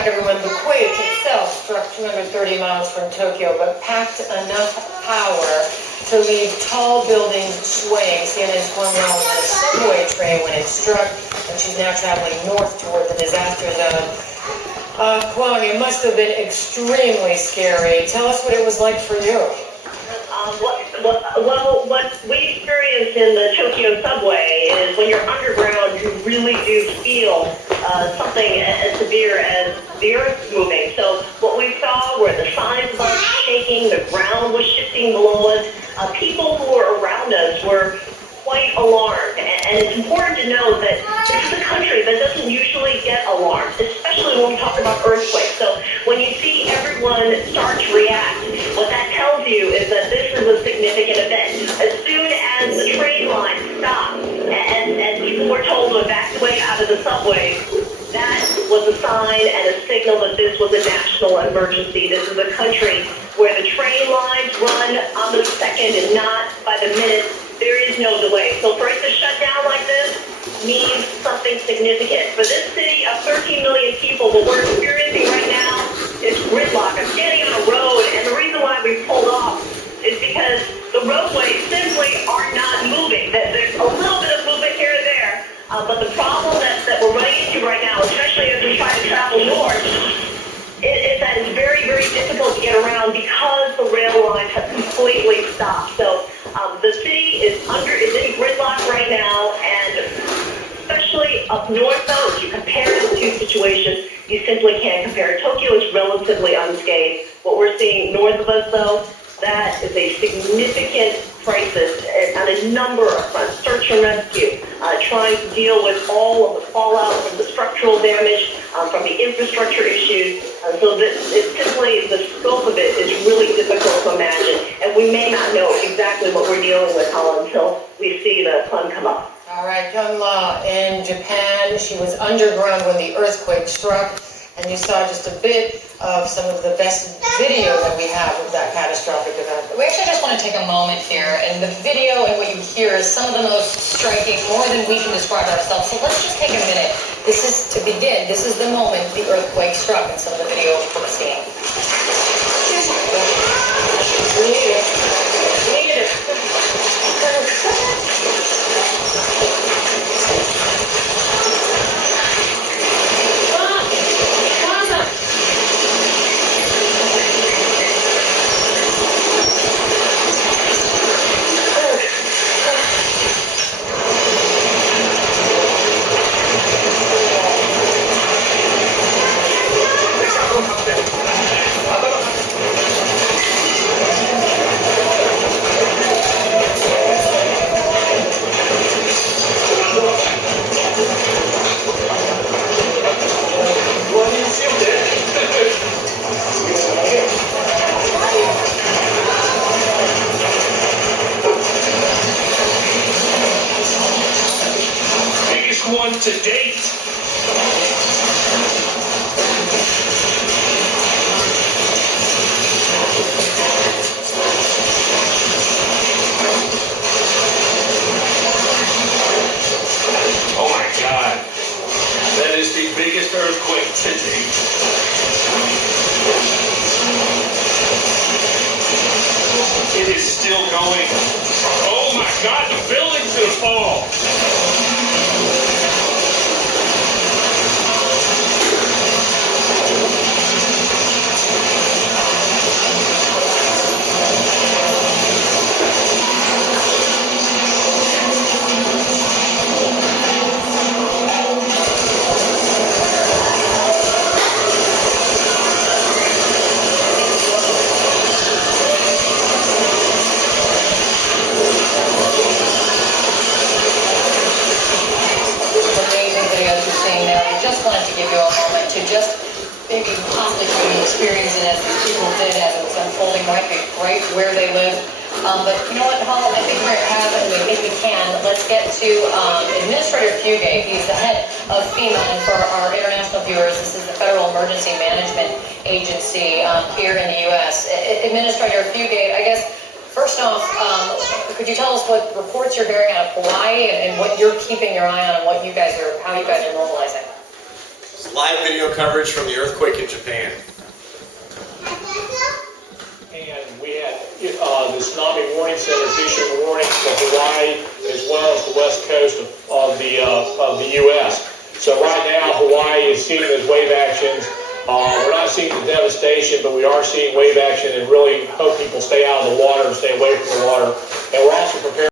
back, everyone. The quake itself struck 230 miles from Tokyo, but packed enough power to leave tall buildings swaying. CNN's Kwon Won was in a subway train when it struck, and she's now traveling north toward the disaster zone. Kwon, it must have been extremely scary. Tell us what it was like for you. What we experienced in the Tokyo subway is when you're underground, you really do feel something as severe as the earth moving. So what we saw were the signs of us shaking, the ground was shifting below us. People who were around us were quite alarmed, and it's important to know that this is a country that doesn't usually get alarmed, especially when we talk about earthquakes. So when you see everyone start to react, what that tells you is that this is a significant event. As soon as the train line stopped and people were told to evacuate out of the subway, that was a sign and a signal that this was a national emergency. This is a country where the train lines run on the second and not by the minute. There is no delay. So for it to shut down like this means something significant. For this city of 13 million people, what we're experiencing right now is gridlock. I'm standing on a road, and the reason why we pulled off is because the roadways simply are not moving. There's a little bit of movement here and there, but the problem that we're running into right now, especially as we try to travel north, is that it's very, very difficult to get around because the rail lines have completely stopped. So the city is in gridlock right now, and especially up north, though, if you compare the two situations, you simply can't compare. Tokyo is relatively unscathed. What we're seeing north of us, though, that is a significant crisis on a number of fronts. Search and rescue, trying to deal with all of the fallout from the structural damage, from the infrastructure issues. So that it's simply, the scope of it is really difficult to imagine. And we may not know exactly what we're dealing with, Colin, until we see the sun come up. All right, Young La in Japan. She was underground when the earthquake struck, and you saw just a bit of some of the best video that we have of that catastrophic event. We actually just want to take a moment here, and the video and what you hear is some of the most striking, more than we can describe ourselves. So let's just take a minute. This is to begin. This is the moment the earthquake struck, and some of the video we're seeing. We need it. We need it. One to date. Oh my God. That is the biggest earthquake to date. It is still going. Oh my God, the building's gonna fall. Maybe possibly couldn't experience it as people did as it was unfolding right where they live. But you know what, Hall, I think we have and we think we can. Let's get to Administrator Fugate. He's the head of FEMA, and for our international viewers, this is the Federal Emergency Management Agency here in the U.S. Administrator Fugate, I guess, first off, could you tell us what reports you're hearing out of Hawaii and what you're keeping your eye on and how you guys are mobilizing? There's a live video coverage from the earthquake in Japan. And we had the tsunami warning centers issuing warnings for Hawaii as well as the west coast of the U.S. So right now, Hawaii is seeing those wave actions. We're not seeing the devastation, but we are seeing wave action and really hope people stay out of the water and stay away from the water. And we're also preparing